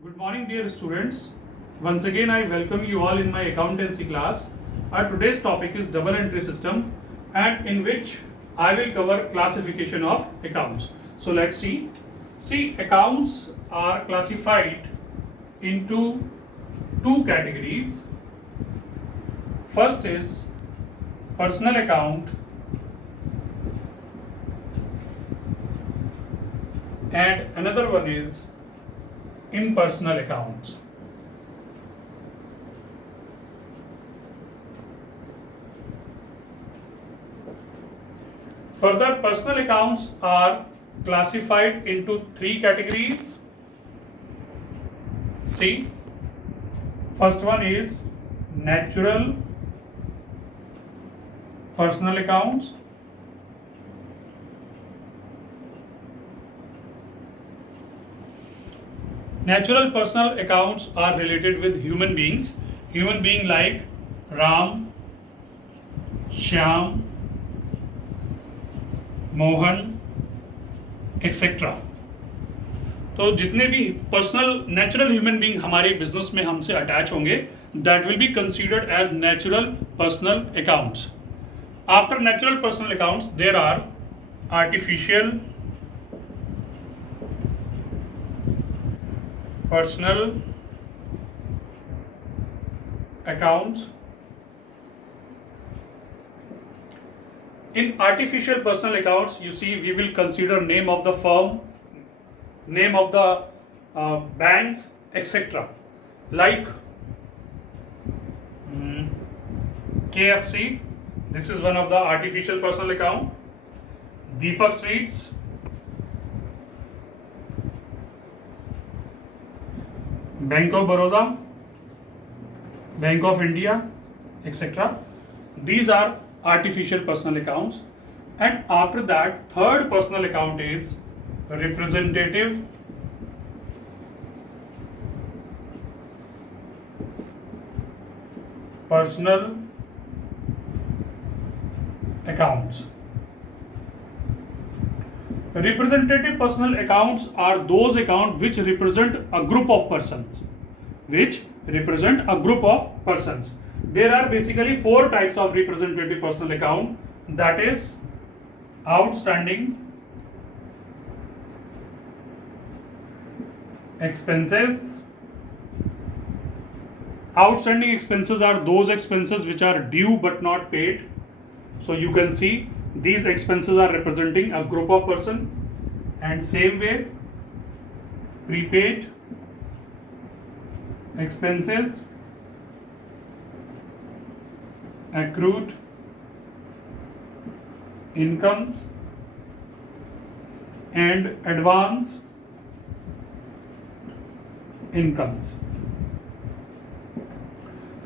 Good morning, dear students. Once again, I welcome you all in my accountancy class. Our today's topic is double entry system, and in which I will cover classification of accounts. So let's see. See, accounts are classified into two categories. First is personal account and another one is impersonal accounts. Further, personal accounts are classified into three categories. See, first one is natural personal accounts. Natural personal accounts are related with human beings. Human being like Ram, Shyam, Mohan etcetera. तो जितने भी personal natural human being हमारे business में हमसे attach होंगे, that will be considered as natural personal accounts. After natural personal accounts there are artificial personal accounts. In artificial personal accounts, you see, we will consider name of the firm, name of the banks, etc. Like KFC, this is one of the artificial personal account. Deepak Sweets, Bank of Baroda, Bank of India, etc. These are artificial personal accounts. And after that, third personal account is representative personal accounts. Representative personal accounts are those accounts which represent a group of persons. There are basically four types of representative personal account, that is outstanding expenses. Outstanding expenses are those expenses which are due but not paid. So you can see these expenses are representing a group of person. And same way, prepaid expenses, accrued incomes, and advance incomes.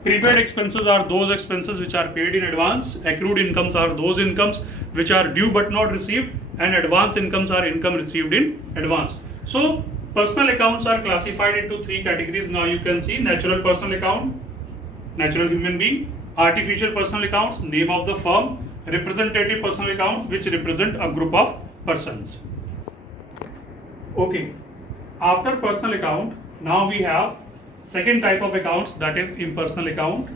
Prepaid expenses are those expenses which are paid in advance. Accrued incomes are those incomes which are due but not received, and advance incomes are income received in advance. So personal accounts are classified into three categories. Now you can see natural personal account, natural human being; artificial personal accounts, name of the firm; representative personal accounts, which represent a group of persons. Okay, after personal account, now we have second type of accounts, that is impersonal account.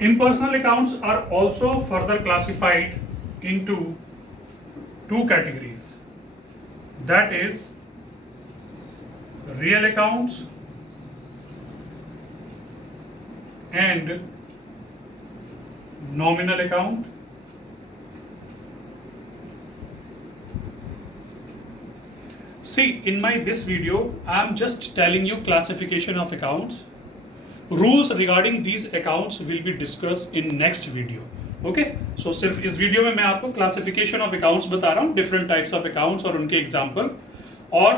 Impersonal accounts are also further classified into two categories, that is real accounts and nominal account. See, in this video, I am just telling you classification of accounts. Rules regarding these accounts will be discussed in next video. Okay, so सिर्फ इस video में मैं आपको classification of accounts बता रहा हूँ, different types of accounts और उनके एग्जाम्पल, और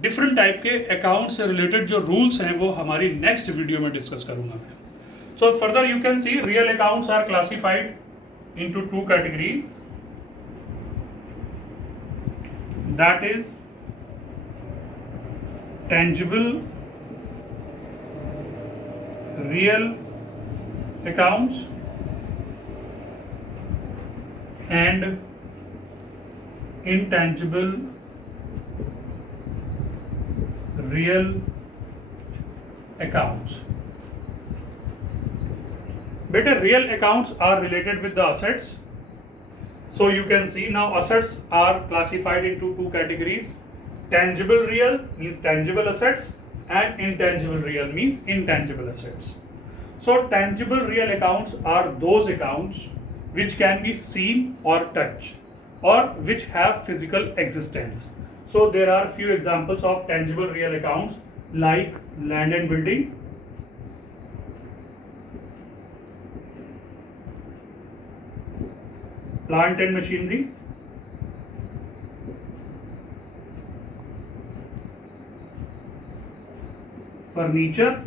डिफरेंट टाइप के अकाउंट से रिलेटेड जो रूल्स हैं वो हमारी नेक्स्ट वीडियो में डिस्कस करूंगा मैं. So further you can see real accounts are classified into two categories, that is tangible real accounts and intangible real accounts. Better real accounts are related with the assets. So you can see now assets are classified into two categories. Tangible real means tangible assets, and intangible real means intangible assets. So tangible real accounts are those accounts which can be seen or touched or which have physical existence. So there are few examples of tangible real accounts like land and building, plant and machinery, furniture,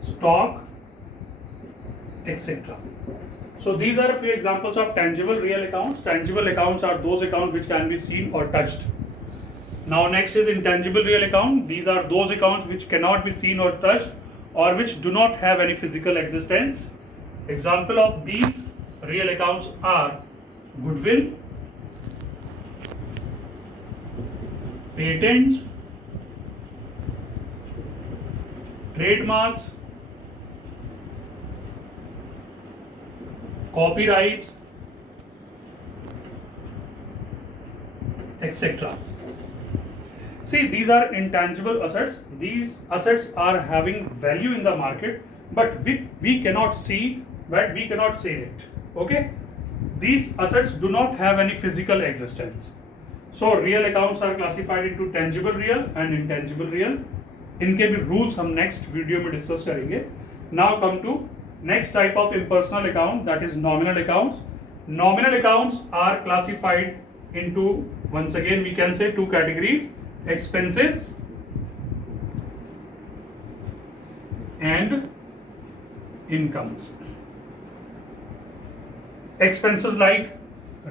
stock, etc. So these are a few examples of tangible real accounts. Tangible accounts are those accounts which can be seen or touched. Now next is intangible real account. These are those accounts which cannot be seen or touched or which do not have any physical existence. Example of these real accounts are goodwill, patents, trademarks, copyrights, etc. See, these are intangible assets. These assets are having value in the market, but we cannot see, but we cannot say it. Okay? These assets do not have any physical existence. So real accounts are classified into tangible real and intangible real. इनके भी rules हम next video में discuss करेंगे. Now come to next type of impersonal account, that is nominal accounts. Nominal accounts are classified into, once again we can say, two categories: expenses and incomes. Expenses like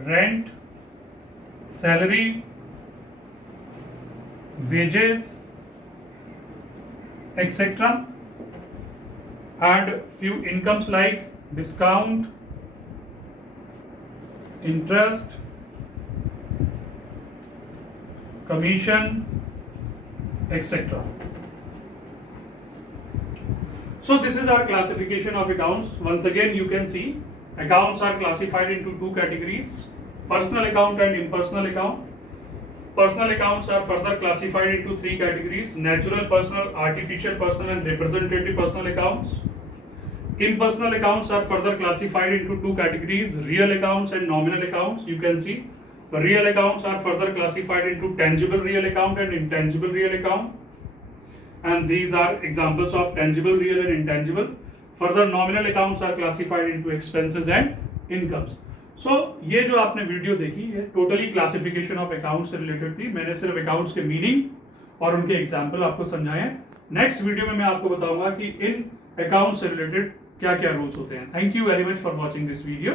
rent, salary, wages, etc. And few incomes like discount, interest, commission, etc. So this is our classification of accounts. Once again you can see accounts are classified into two categories: personal account and impersonal account. Personal accounts are further classified into three categories: natural personal, artificial personal, and representative personal accounts. Impersonal accounts are further classified into two categories: real accounts and nominal accounts. You can see the real accounts are further classified into tangible real account and intangible real account. And these are examples of tangible real and intangible. Further nominal accounts are classified into expenses and incomes. So ये जो आपने video देखी ये totally classification of account से related थी. मैंने सिर्फ accounts के मीनिंग और उनके एग्जाम्पल आपको समझाए. नेक्स्ट वीडियो में मैं आपको बताऊंगा कि इन अकाउंट से रिलेटेड क्या क्या रूल्स होते हैं. Thank you very much for watching this video.